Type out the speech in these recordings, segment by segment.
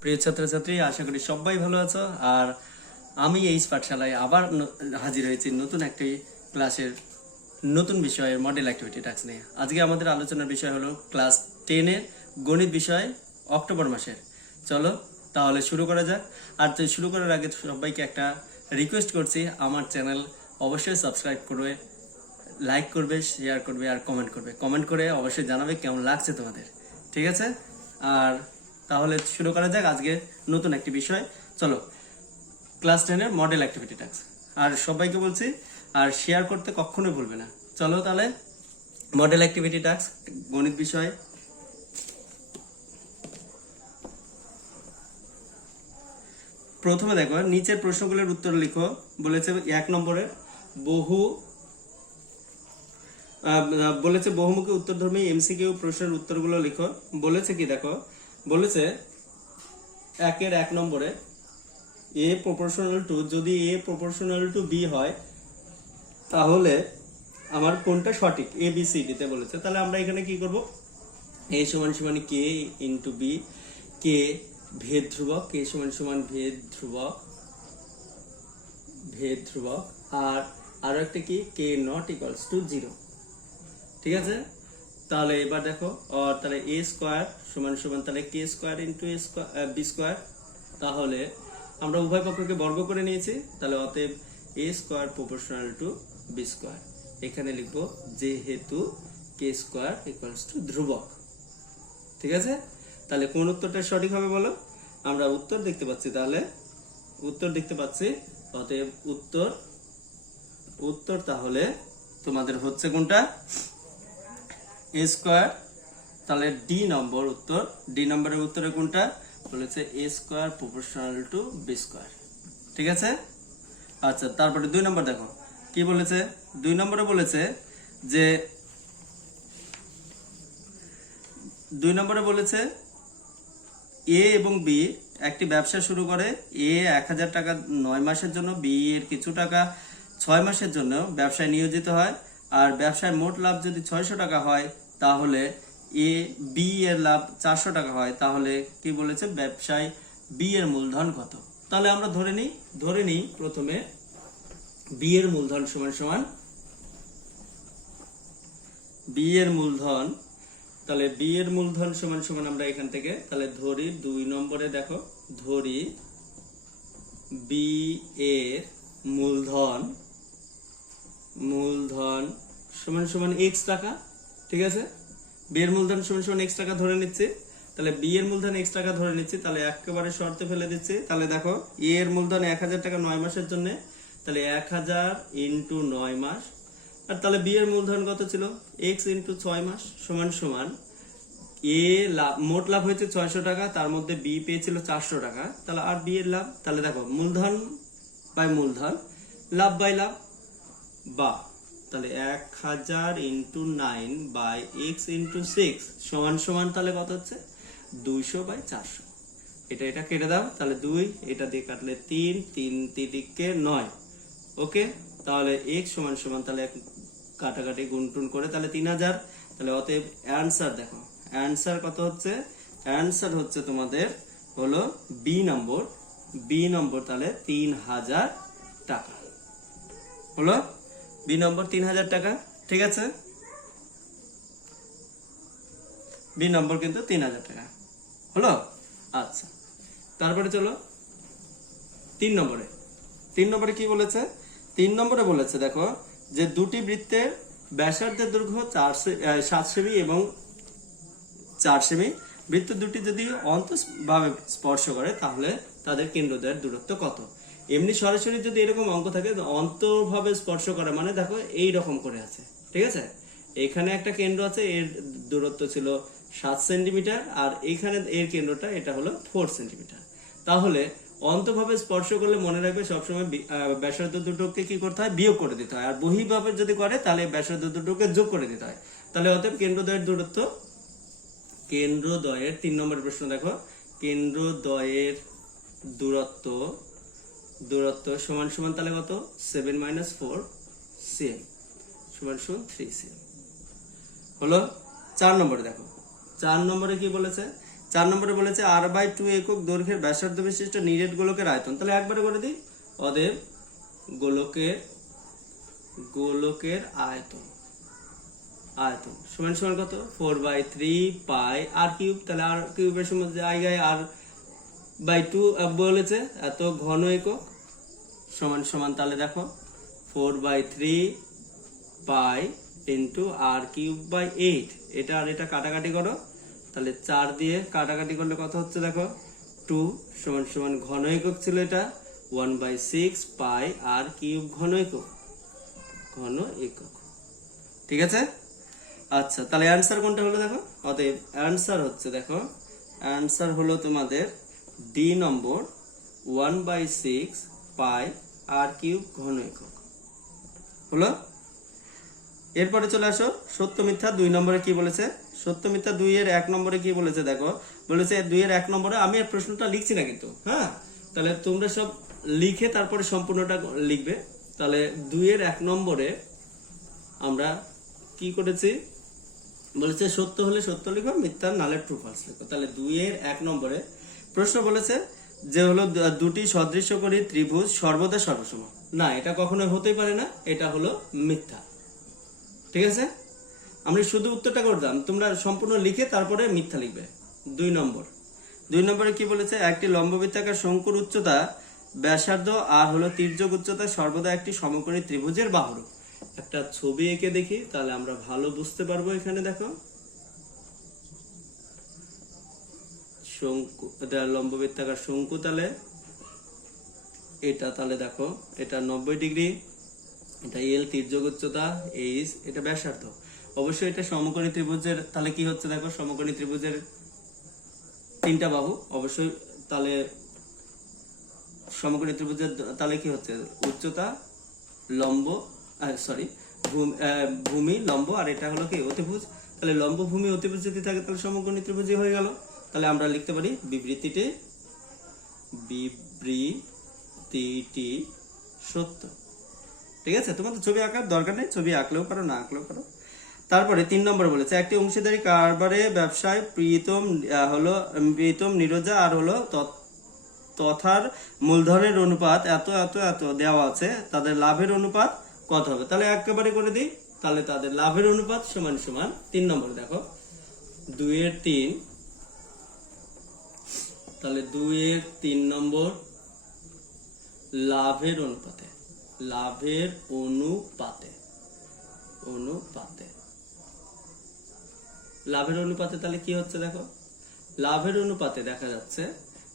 প্রিয় ছাত্রছাত্রী, আশা করি সবাই ভালো আছো। আর আমি এই পাঠশালায় আবার হাজির হয়েছি নতুন একটি ক্লাসের নতুন বিষয়ের মডেল অ্যাক্টিভিটি টাস্ক নিয়ে। আজকে আমাদের আলোচনার বিষয় হলো ক্লাস 10-এর গণিত বিষয় অক্টোবর মাসের। চলো তাহলে শুরু করা যাক। আর তো শুরু করার আগে সবাইকে একটা রিকোয়েস্ট করছি, আমার চ্যানেল অবশ্যই সাবস্ক্রাইব করবে, লাইক করবে, শেয়ার করবে আর কমেন্ট করে অবশ্যই জানাবে কেমন লাগছে তোমাদের। ঠিক আছে? আর তাহলে শুরু করা যাক আজকে নতুন একটি বিষয়। চলো, ক্লাস 10-এর মডেল অ্যাক্টিভিটি টাস্ক। আর সবাইকে বলছি, আর শেয়ার করতে কখনোই ভুলবে না। চলো তাহলে মডেল অ্যাক্টিভিটি টাস্ক গণিত বিষয়। প্রথমে দেখো, নিচের প্রশ্নগুলোর উত্তর লিখো। বলেছে 1 নম্বরে বহুমুখী উত্তরধর্মী এমসিকিউ প্রশ্নের উত্তরগুলো লিখো। বলেছে কি দেখো, বলেছে 1 নম্বরে a প্রপোর্শনাল টু, যদি a প্রপোর্শনাল টু b হয় তাহলে আমার কোনটা সঠিক, a b c d তে বলেছে। তাহলে আমরা এখানে কি করব, a সমান সমান k ইনটু b, k ভেদ ধ্রুবক, k সমান সমান ভেদ ধ্রুবক, আর আরো একটা কি, k নট ইকুয়ালস টু 0। ঠিক আছে? তাহলে এবার দেখো, তাহলে a স্কয়ার সমান সমান তাহলে k square into b square. তাহলে আমরা উভয় পক্ষকে বর্গ করে নিয়েছি, তাহলে অতএব a square proportional to b square. এখানে লিখবো যেহেতু k স্কয়ার ইকুয়ালস টু ধ্রুবক। ঠিক আছে? তাহলে কোন উত্তরটা সঠিক হবে বলো? আমরা উত্তর দেখতে পাচ্ছি, তাহলে উত্তর দেখতে পাচ্ছি, অতএব উত্তর তাহলে তোমাদের হচ্ছে কোনটা, a স্কয়ার। তাহলে ডি নম্বর উত্তর, ডি নম্বরের উত্তরে কোনটা বলেছে, a square proportional to b square. ঠিক আছে? আচ্ছা, তারপরে 2 নম্বর দেখো কি বলেছে। 2 নম্বরে বলেছে যে 2 নম্বরে বলেছে এ এবং বি একটি ব্যবসা শুরু করে। এ 1000 টাকা 9 মাসের জন্য, বি এর কিছু টাকা 6 মাসের জন্য ব্যবসায় নিয়োজিত হয়। আর ব্যবসায় মোট লাভ যদি 600 টাকা হয়, তাহলে বি এর লাভ 400 টাকা হয়। তাহলে কি বলেছে, ব্যবসায় বি এর মূলধন কত? তাহলে আমরা ধরে নিই প্রথমে বি এর মূলধন সমান সমান বি এর মূলধন। তাহলে বি এর মূলধন সমান সমান আমরা এখান থেকে তাহলে ধরি 2 নম্বরে দেখো, ধরি বি এর মূলধন সমান সমান x টাকা। ঠিক আছে? বি এর মূলধন সমান সমান x টাকা ধরে নিচ্ছি। তাহলে বি এর মূলধন x টাকা ধরে নিচ্ছি, তাহলে একেবারে শর্তে ফেলে দিচ্ছি। তাহলে দেখো, এ এর মূলধন 1000 টাকা 9 মাসের জন্য, তাহলে 1000 ইনটু 9 মাস। আর তাহলে বি এর মূলধন কত ছিল, x ইনটু 6 মাস সমান সমান এ মোট লাভ হয়েছে 600 টাকা, তার মধ্যে বি পেয়েছিল 400 টাকা। তাহলে আর বি এর লাভ, তাহলে দেখো মূলধন বাই মূলধন, লাভ বাই লাভ, বা তাহলে 1000 ইনটু 9 বাই x ইনটু 6 সমান সমান তাহলে কত হচ্ছে, 200 বাই 400। এটা কেটে দাও, তাহলে 2, এটা দিয়ে কাটলে 3, 3 তিরিকে 9। ওকে? তাহলে x সমান সমান তাহলে কাটাকাটি গুণটুন করে তাহলে 3000। তাহলে অতএব অ্যানসার দেখো, অ্যানসার কত হচ্ছে, অ্যানসার হচ্ছে তোমাদের হলো বি নম্বর, তাহলে 3000 টাকা হলো, বি নম্বর 3000 টাকা। ঠিক আছে? বি নম্বর কিন্তু 3000 টাকা হলো। আচ্ছা, তারপরে চলো 3 নম্বরে কি বলেছে। 3 নম্বরে বলেছে দেখো, যে দুটি বৃত্তের ব্যাসার্ধের দৈর্ঘ্য 7 সেমি এবং 4 সেমি, বৃত্ত দুটি যদি অন্তঃভাবে স্পর্শ করে তাহলে তাদের কেন্দ্রদ্বয়ের দূরত্ব কত? এমনি সরাসরি যদি এরকম অঙ্ক থাকে, অন্তঃভাবে স্পর্শ করা মানে দেখো এই রকম করে আছে। ঠিক আছে? এখানে একটা কেন্দ্র আছে, এর দূরত্ব ছিল 7 সেন্টিমিটার, আর এখানে এর কেন্দ্রটা এটা হলো 4 সেন্টিমিটার। তাহলে অন্তঃভাবে স্পর্শ করলে মনে রাখবে সবসময় ব্যাসার্ধ দুটোকে কি করতে হয়, বিয়োগ করে দিতে হয়। আর বহির্ভাবে যদি করে তাহলে ব্যাসার্ধ দুটোকে যোগ করে দিতে হয়। তাহলে অতএব কেন্দ্রদ্বয়ের দূরত্ব, 3 নম্বর প্রশ্ন দেখো, কেন্দ্রদ্বয়ের দূরত্ব সমান সমান তাহলে কত, 7 - 4 cm সমান সমান 3 cm হলো। 4 নম্বরে দেখো, 4 নম্বরে কি বলেছে, 4 নম্বরে বলেছে r/2 একক দৈর্ঘ্যের ব্যাসার্ধ বিশিষ্ট নিরেট গোলকের আয়তন। তাহলে একবারে করে দিই, অতএব গোলকের আয়তন সমান সমান কত, 4/3 পাই r কিউব। তাহলে r কিউবের সময় জায়গায় r/2 বলেছে, এত ঘন একক সমান সমান, তাহলে দেখো 4/3 pi into r cube by 8। এটা আর এটা কাটাকাটি করো, তাহলে 4 দিয়ে কাটাকাটি করলে কত হচ্ছে দেখো, 2 সমান সমান ঘন একক ছিল এটা 1/6 পাই r কিউব ঘন একক। ঠিক আছে। আচ্ছা, তাহলে অ্যান্সার কোনটা হলো দেখো, অতএব অ্যান্সার হচ্ছে দেখো, অ্যান্সার হলো তোমাদের ডি নম্বর 1/6 পাই r কিউব ঘন একক হলো। এরপরে চলে আসো সত্য মিথ্যা 2 নম্বরে কি বলেছে। সত্য মিথ্যা 2 এর 1 নম্বরে কি বলেছে দেখো, বলেছে 2 এর 1 নম্বরে, আমি আর প্রশ্নটা লিখছি না কিন্তু, হ্যাঁ, তাহলে তোমরা সব লিখে তারপরে সম্পূর্ণটা লিখবে। তাহলে 2 এর 1 নম্বরে আমরা কি করেছি, বলেছে সত্য হলে সত্য লিখো, মিথ্যা নালে ট্রু ফলস লিখো। তাহলে 2 এর 1 নম্বরে প্রশ্ন বলেছে যে হলো দুটি সদৃশ্যকরী ত্রিভুজ সর্বদা সর্বসম। না, এটা কখনো হতেই পারে না, এটা হলো মিথ্যা। ঠিক আছে, আমরা শুধু উত্তরটা করলাম, তোমরা সম্পূর্ণ লিখে তারপরে মিথ্যা লিখবে। 2 নম্বরে কি বলেছে, একটি লম্ববৃত্তাকার শঙ্কুর উচ্চতা ব্যাসার্ধ আর হলো তির্যক উচ্চতা সর্বদা একটি সমকোণী ত্রিভুজের বাহুরূপ। একটা ছবি এঁকে দেখি, তাহলে আমরা ভালো বুঝতে পারবো। এখানে দেখো শঙ্কু, এটা লম্ববৃত্তাকার শঙ্কু, তাহলে এটা, তাহলে দেখো এটা 90 ডিগ্রি, এটা এল তির্যক উচ্চতা, এইচ এটা ব্যাসার্ধ। অবশ্যই এটা সমকোণী ত্রিভুজের, তাহলে কি হচ্ছে দেখো, সমকোণী ত্রিভুজের 3টা বাহু অবশ্যই, তাহলে সমকোণী ত্রিভুজের তাহলে কি হচ্ছে, উচ্চতা লম্ব, সরি ভূমি লম্ব, আর এটা হলো কি অতিভুজ। তাহলে লম্ব ভূমি অতিভুজ যদি থাকে তাহলে সমকোণী ত্রিভুজই হয়ে গেল। তাহলে আমরা লিখতে পারি বিবৃতিটি সত্য। ঠিক আছে, তোমাদের ছবি আঁকার দরকার নেই, ছবি আঁকলেও পারো, না আঁকলেও পারো। তারপরে 3 নম্বর বলেছে, একটি অংশীদারি কারবারে ব্যবসায় প্রীতম নীরজা আর হলো তথার মূলধনের অনুপাত এত এত এত দেওয়া আছে, তাদের লাভের অনুপাত কত হবে। তাহলে একেবারে করে দিই, তাহলে তাদের লাভের অনুপাত সমান সমান 3 নম্বর দেখো 2 এর 3, তাহলে 2 এর 3 নম্বর লাভের অনুপাতে তাহলে কি হচ্ছে দেখো, লাভের অনুপাতে দেখা যাচ্ছে,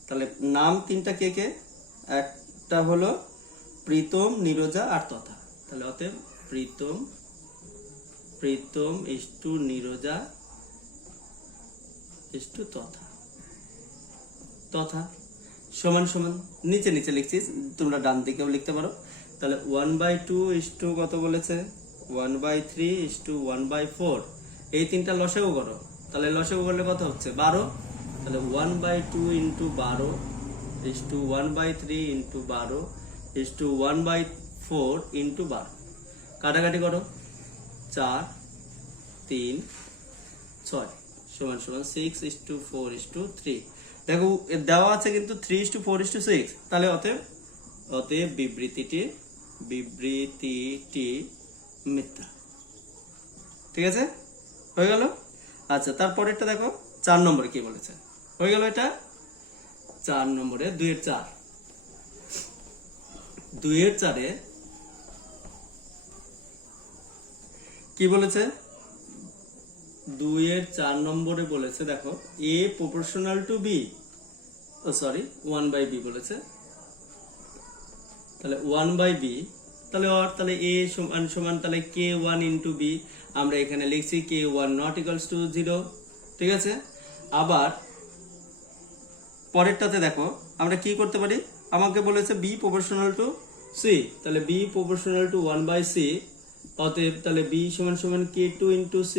তাহলে নাম 3টা কে কে, একটা হলো প্রীতম নীরজা আর তথা। তাহলে অতএব প্রীতম ইস্টু নীরজা ইস্টু তথা সমান সমান, নিচে নিচে লিখছি, তোমরা ডান দিকেও লিখতে পারো। তাহলে 1/2 ইস্টু কত বলেছে, 1/3 ইস্টু 1/4, এই 3টা লসাগু করো। তাহলে লসাগু করলে কত হচ্ছে 12। তাহলে 1/2 into 12 is to 1/3 into 12 is to 1/4 into 12, কাটাকাটি করো, 4 3 6 সমান সমান 6:4:3। দেখো দেওয়া আছে কিন্তু 3:4:6, তাহলে অতএব বিবৃতিটি মিথ্যা। ঠিক আছে, হয়ে গেল। আচ্ছা, তারপরেরটা দেখো 4 নম্বরে কি বলেছে, হয়ে গেল এটা। 4 নম্বরে 2 এর 4 কি বলেছে, 2 এর 4 নম্বরে বলেছে দেখো a proportional to b, 1/b বলেছে। তাহলে 1/b, তাহলে a সমান সমান তাহলে k1 into b, আমরা এখানে লিখছি k1 not equals to 0। ঠিক আছে, আবার পরেরটাতে দেখো আমরা কি করতে পারি, আমাকে বলেছে b proportional to c, তাহলে b proportional to 1/c, অতএব তাহলে b সমান সমান k2 into c,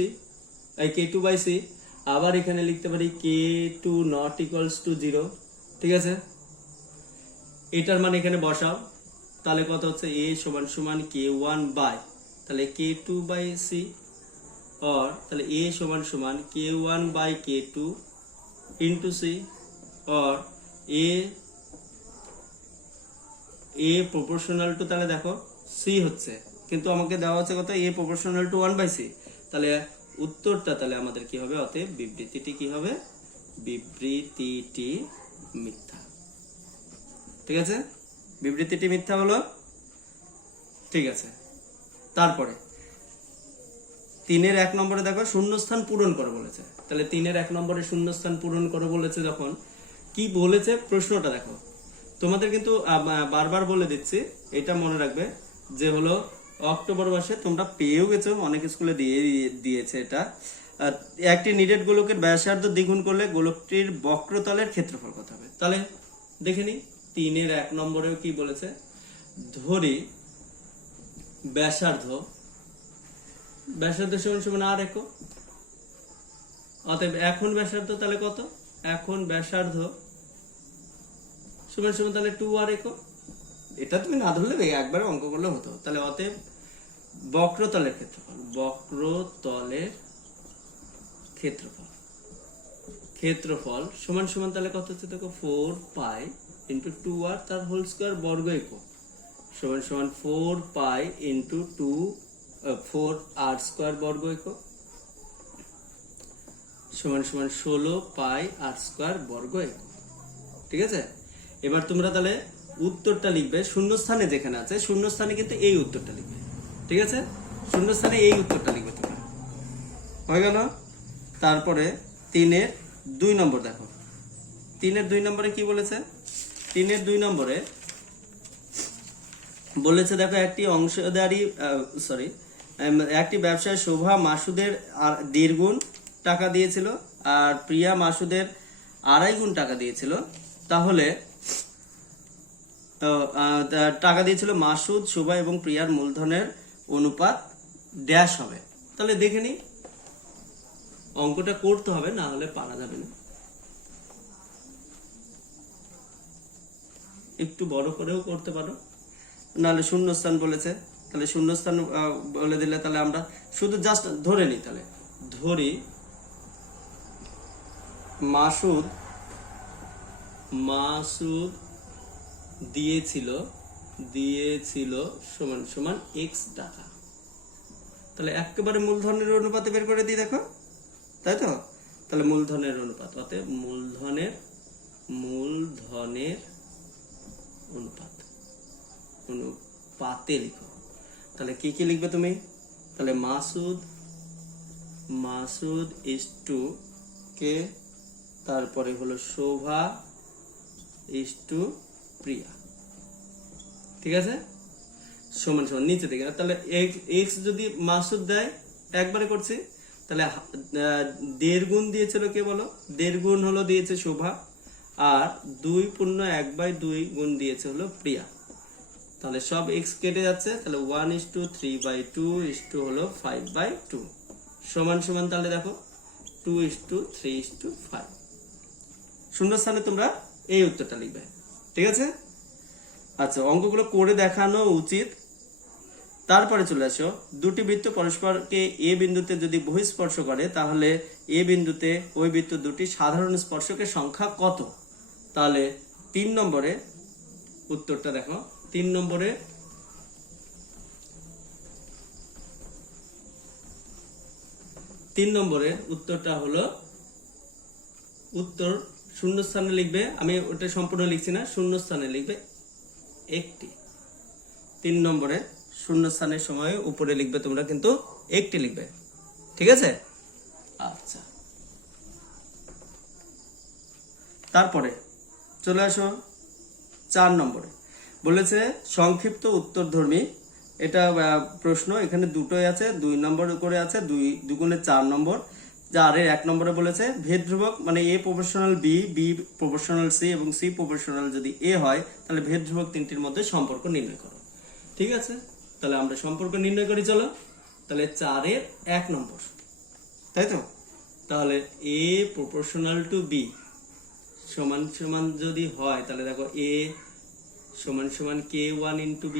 k2/c। আবার এখানে লিখতে পারি k2 not equals to 0। ঠিক আছে, এটার মানে এখানে বসাও, তাহলে কত হচ্ছে a সমান সমান k1 বাই তাহলে k2/c, और তাহলে a সমান সমান k1 by k2 into C or A proportional to, তাহলে দেখো C হচ্ছে, কিন্তু আমাকে দেওয়া আছে কত, A proportional to 1/C, তাহলে উত্তরটা তাহলে আমাদের কি হবে, অতএব বিবৃতিটি কি হবে, বিবৃতিটি মিথ্যা। ঠিক আছে, বিবৃতিটি মিথ্যা হলো। ঠিক আছে, তারপরে 3-এর 1 নম্বরে দেখো শূন্যস্থান পূরণ করো বলেছে, তাহলে 3-এর 1 নম্বরে শূন্যস্থান পূরণ করো বলেছে, যখন কি বলেছে প্রশ্নটা দেখো, তোমাদের কিন্তু বারবার বলে দিচ্ছি, এটা মনে রাখবে যে হলো অক্টোবর মাসে তোমরা পেয়েও গেছো, অনেক স্কুলে দিয়েছে এটা, একটি নিডেড গোলকের ব্যাসার্ধ দ্বিগুণ করলে গোলকটির বক্রতলের ক্ষেত্রফল কত হবে। তাহলে দেখে নি 3-এর 1 নম্বরেও কি বলেছে, ধরি ব্যাসার্ধ সমান সমান আর একক, অতএব এখন ব্যাসার্ধ তাহলে কত, এখন ব্যাসার্ধ সমান সমান তাহলে 2r একক। এটা তুমি না ধরলে একবারে অঙ্ক করলে হতো। তাহলে অতএব বক্রতলের ক্ষেত্রফল সমান সমান তাহলে কত হচ্ছে দেখো, 4 পাই ইন্টু 2r তার হোল স্কয়ার বর্গ একক সমান সমান 4 পাই ইন্টু 4r স্কয়ার বর্গ একক সমান সমান 16 পাই r স্কয়ার বর্গ একক। ঠিক আছে, এবার তোমরা তাহলে উত্তরটা লিখবে শূন্যস্থানে, যেখানে আছে শূন্যস্থানে কিন্তু এই উত্তরটা লিখবে। ঠিক আছে, শূন্যস্থানে এই উত্তরটা লিখবে তোমরা, হয়ে গেল। তারপরে 3-এর 2 নম্বর দেখো, 3-এর 2 নম্বরে কি বলেছে, 3-এর 2 নম্বরে বলেছে দেখো, একটি ব্যবসায় শোভা মাসুদের 1.5 গুণ টাকা দিয়েছিল আর প্রিয়া মাসুদের 2.5 গুণ টাকা দিয়েছিল, তাহলে টাকা দিয়েছিল মাসুদ, শোভা এবং প্রিয়ার মূলধনের অনুপাত ড্যাশ হবে। তাহলে দেখে নি, অঙ্কটা করতে হবে, না হলে পারা যাবে না। একটু বড় করেও করতে পারো, নাহলে শূন্যস্থান বলেছে, তাহলে শূন্যস্থান বলে দিলে তাহলে আমরা শুধু জাস্ট ধরে নিই, তাহলে ধরি মাসুদ দিয়েছিল সমান সমান x টাকা, তাহলে একেবারে মূলধনের অনুপাতে বের করে দিই দেখো, তাই তো, তাহলে মূলধনের অনুপাত, অতএব মূলধনের অনুপাতে লিখো। তাহলে কি কি লিখবে তুমি, তাহলে মাসুদ ইজ টু কে, তারপরে হলো শোভা ইজ টু প্রিয়া। ঠিক আছে, সমান সমান নিচে থেকে, তাহলে x যদি মাসুদ দেয় একবারে করছি, তাহলে 1.5 গুণ দিয়েছিল কে বলো, 1.5 গুণ হলো দিয়েছে শোভা, আর 2.1/2 গুণ দিয়েছে হলো প্রিয়া। তাহলে সব x কেটে যাচ্ছে, তাহলে 1:3/2 হলো 5/2 সমান সমান, তাহলে দেখো 2:3:5। শূন্যস্থানে তোমরা এই উত্তরটা লিখবে। ঠিক আছে, আচ্ছা, অঙ্কগুলো করে দেখানো উচিত। তারপরে চলে আসো, দুটি বৃত্ত পরস্পরকে এ বিন্দুতে যদি বহিঃস্পর্শ করে, তাহলে এ বিন্দুতে ওই বৃত্ত দুটি সাধারণ স্পর্শকের সংখ্যা কত। তাহলে 3 নম্বরে উত্তরটা দেখো, 3 নম্বরে উত্তরটা হলো, উত্তর শূন্যস্থানে লিখবে, আমি ওটা সম্পূর্ণ লিখছি না, শূন্যস্থানে লিখবে একটি। 3 নম্বরে শূন্যস্থানের সময় উপরে লিখবে তোমরা কিন্তু একটি লিখবে। ঠিক আছে, আচ্ছা, তারপরে চলে আসো 4 নম্বরে, বলেছে সংক্ষিপ্ত উত্তরধর্মী, এটা প্রশ্ন, এখানে দুটোই আছে, 2 নম্বর করে আছে, 2 গুণে 4 নম্বর। যার 1 নম্বরে বলেছে ভেদ ধ্রুবক, মানে a proportional b, b proportional c এবং c প্রপোর্শনাল যদি a হয়, তাহলে ভেদ ধ্রুবক তিনটির মধ্যে সম্পর্ক নির্ণয় করো। ঠিক আছে, তাহলে আমরা সম্পর্ক নির্ণয় করি, চলো। তাহলে 4-এর 1 নম্বর, তাই তো, তাহলে a প্রপোর্শনাল টু b সমান সমান যদি হয়, তাহলে দেখো a সমান সমান k1 ইন্টু b,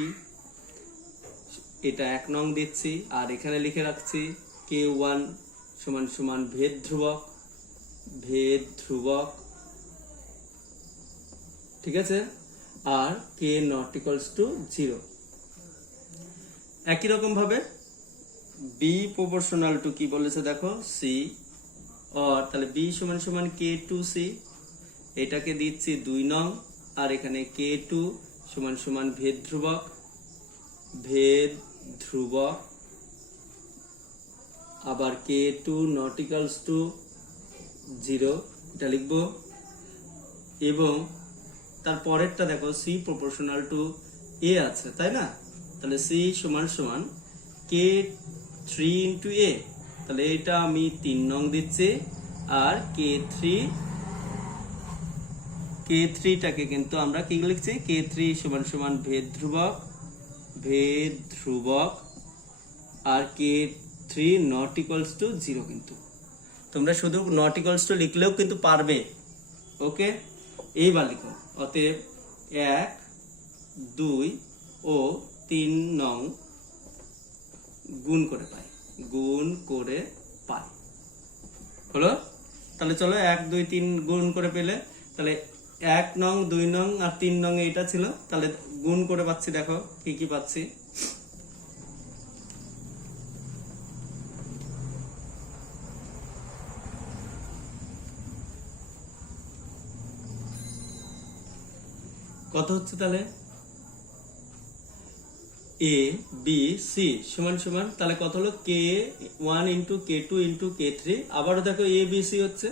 এটা 1 নং দিচ্ছি, আর এখানে লিখে রাখছি k1 সমান সমান ভেদ ধ্রুবক, ভেদ ধ্রুবক, ঠিক আছে, আর কে নট ইকুয়ালস টু 0। একই রকম ভাবে বি প্রপোর্শনাল টু কি বলেছে দেখো সি, আর তাহলে বি সমান সমান কে টু সি, এটাকে দিচ্ছি 2 নং, আর এখানে কে টু সমান সমান ভেদ ধ্রুবক, ভেদ ধ্রুবক, আবার কে টু নট ইকুয়ালস টু 0 এটা লিখবো। এবং তার পরেরটা দেখো সি প্রপোর্শনাল টু এ আছে, তাই না, তাহলে সি সমান সমান কে 3 ইন্টু এ, তাহলে এটা আমি 3 নং দিচ্ছি, আর কে থ্রিটাকে কিন্তু আমরা কি লিখছি, কে থ্রি সমান সমান ভেদ ধ্রুবক, আর K three not equals to 0। কিন্তু তোমরা শুধু নট ইকুয়ালস টু লিখলেও কিন্তু পারবে, ওকে। এইবার লিখো, অতএব 1, 2 ও 3 নং গুণ করে পাই, হলো। তাহলে চলো 1, 2, 3 গুণ করে পেলে, তাহলে 1 নং, 2 নং আর 3 নং এটা ছিল, তাহলে গুণ করে পাচ্ছি, দেখো কি কি পাচ্ছি। কত হচ্ছে তাহলে এ বি সি সমান সমান, তাহলে কত হলো কে 1 ইন্টু কে 2 ইন্টু কে 3, আবারও দেখো এ বি সি হচ্ছে,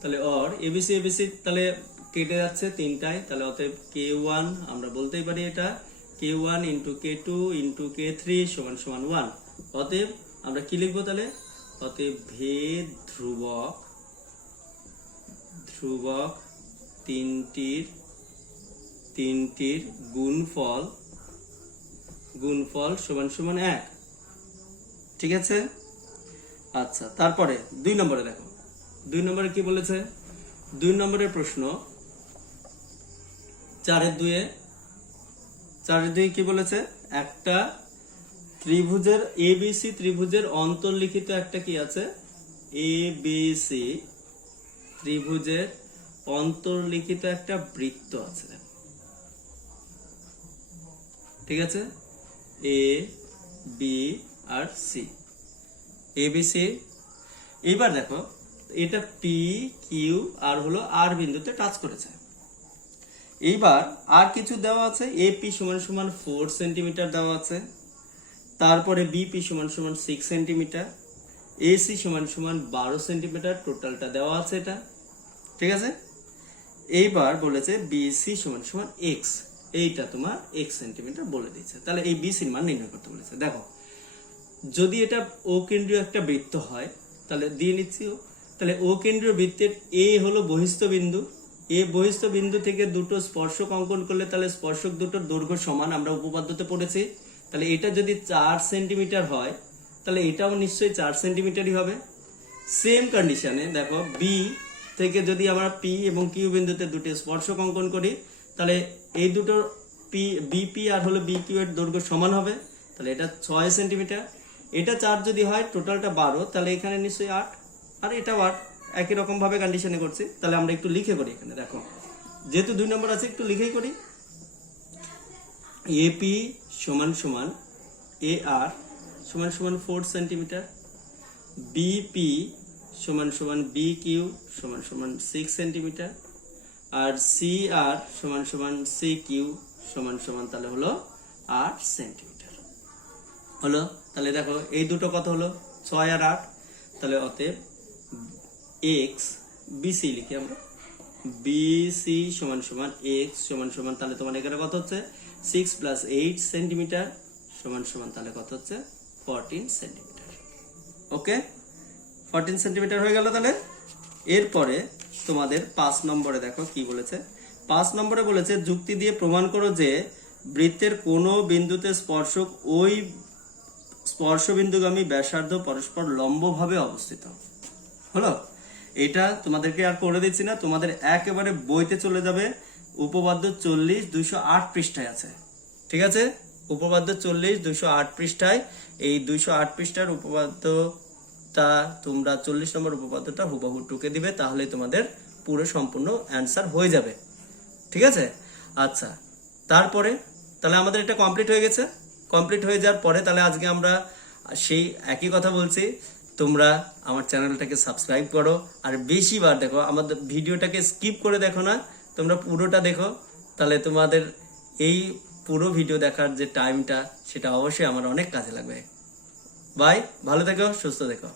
তাহলে অর এবিসি তাহলে কেটে যাচ্ছে 3টায়, তাহলে অতএব কে 1 আমরা বলতেই পারি এটা কে 1 ইন্টু কে 2 ইন্টু কে 3 সমান সমান 1। অতএব আমরা কি লিখবো তাহলে, অতএব ভেদ ধ্রুবক তিনটির গুণফল সমান সমান 1, ঠিক আছে। আচ্ছা, তারপরে 2 নম্বরে দেখো, 2 নম্বরে কি বলেছে, 2 নম্বরের প্রশ্ন 4-এর 2 কি বলেছে, একটা ত্রিভুজের এবিসি ত্রিভুজের অন্তর্লিখিত একটা কি আছে, এবিসি ত্রিভুজের অন্তর্লিখিত একটা বৃত্ত আছে, ঠিক আছে, A B R C, ABC. এইবার দেখো এটা পি কিউ আর হলো আর বিন্দুতে টাচ করেছে। এইবার আর কিছু দেওয়া আছে, এপি সমান সমান 4 সেন্টিমিটার দেওয়া আছে, তারপরে বিপি সমান সমান 6 সেন্টিমিটার, এসি সমান সমান 12 সেন্টিমিটার, টোটালটা দেওয়া আছে এটা, ঠিক আছে। এইবার বলেছে বিসি সমান সমান এক্স, এইটা তোমার এক্স সেন্টিমিটার বলে দিয়েছে, তাহলে এই বিসির মান নির্ণয় করতে বলেছে। দেখো যদি এটা ও কেন্দ্রীয় একটা বৃত্ত হয়, তাহলে দিয়ে নিচ্ছি, তাহলে ও কেন্দ্রীয় বৃত্তের এ হলো বহিস্থ বিন্দু, এ বহিস্থ বিন্দু থেকে দুটো স্পর্শক অঙ্কন করলে তাহলে স্পর্শক দুটোর দৈর্ঘ্য সমান, আমরা উপপাদ্যতে পড়েছি। তাহলে এটা যদি 4 সেন্টিমিটার হয়, তাহলে এটাও নিশ্চয়ই 4 সেন্টিমিটারই হবে। সেম কন্ডিশনে দেখো বি থেকে যদি আমরা পি এবং কিউ বিন্দুতে দুটো স্পর্শক অঙ্কন করি, তাহলে এই দুটো বিপি আর হলো বি কিউ এর দৈর্ঘ্য সমান হবে, তাহলে এটা 6 সেন্টিমিটার। এটা 4 যদি হয়, টোটালটা 12, তাহলে এখানে নিশ্চয়ই 8, আর এটাও 8, একই রকম ভাবে কন্ডিশনে করছি। তাহলে আমরা একটু লিখে করি এখানে, দেখো যেহেতু 2 নম্বর আছে একটু লিখেই করি। এপি সমান সমান এ আর সমান সমান 4 সেন্টিমিটার, বিপি সমান সমান বি কিউ সমান সমান 6 সেন্টিমিটার, আর সি আর সমান সমান সি কিউ সমান সমান তাহলে হলো 8 সেন্টিমিটার হলো। তাহলে দেখো এই দুটো কত হলো, 6 আর 8, তাহলে অতএব এক্স বিসি লিখি আমরা, বিসি সমান সমান এক্স সমান সমান, তাহলে তোমার এখানে কত হচ্ছে 6 + 8 সেন্টিমিটার সমান সমান, তাহলে কত হচ্ছে 14 সেন্টিমিটার। ওকে, 14 সেন্টিমিটার হয়ে গেল। তাহলে এরপরে তোমাদের 5 নম্বরে দেখো কি বলেছে। 5 নম্বরে বলেছে যুক্তি দিয়ে প্রমাণ করো যে বৃত্তের কোনো বিন্দুতে স্পর্শক ওই স্পর্শবিন্দুগামী ব্যাসার্ধ পরস্পর লম্বভাবে অবস্থিত। হলো, এটা তোমাদেরকে আর করে দিচ্ছি না, তোমাদের একেবারে বইতে চলে যাবে। উপপাদ্য 40 208 পৃষ্ঠায় আছে, ঠিক আছে। উপপাদ্য 40 208 পৃষ্ঠায়, এই 208 পৃষ্ঠার উপপাদ্য তা তোমরা 40 নম্বর উপপাদ্যটা হুবহু টুকে দিবে, তাহলে তোমাদের পুরো সম্পূর্ণ অ্যান্সার হয়ে যাবে। ঠিক আছে? আচ্ছা, তারপরে তাহলে আমাদের এটা কমপ্লিট হয়ে গেছে। কমপ্লিট হয়ে যাওয়ার পরে তাহলে আজকে আমরা সেই একই কথা বলছি, তোমরা আমার চ্যানেলটাকে সাবস্ক্রাইব করো আর বেশিবার দেখো, আমাদের ভিডিওটাকে স্কিপ করে দেখো না, তোমরা পুরোটা দেখো, তাহলে তোমাদের এই পুরো ভিডিও দেখার যে টাইমটা সেটা অবশ্যই আমার অনেক কাজে লাগবে। বাই, ভালো থেকো, সুস্থ থেকো।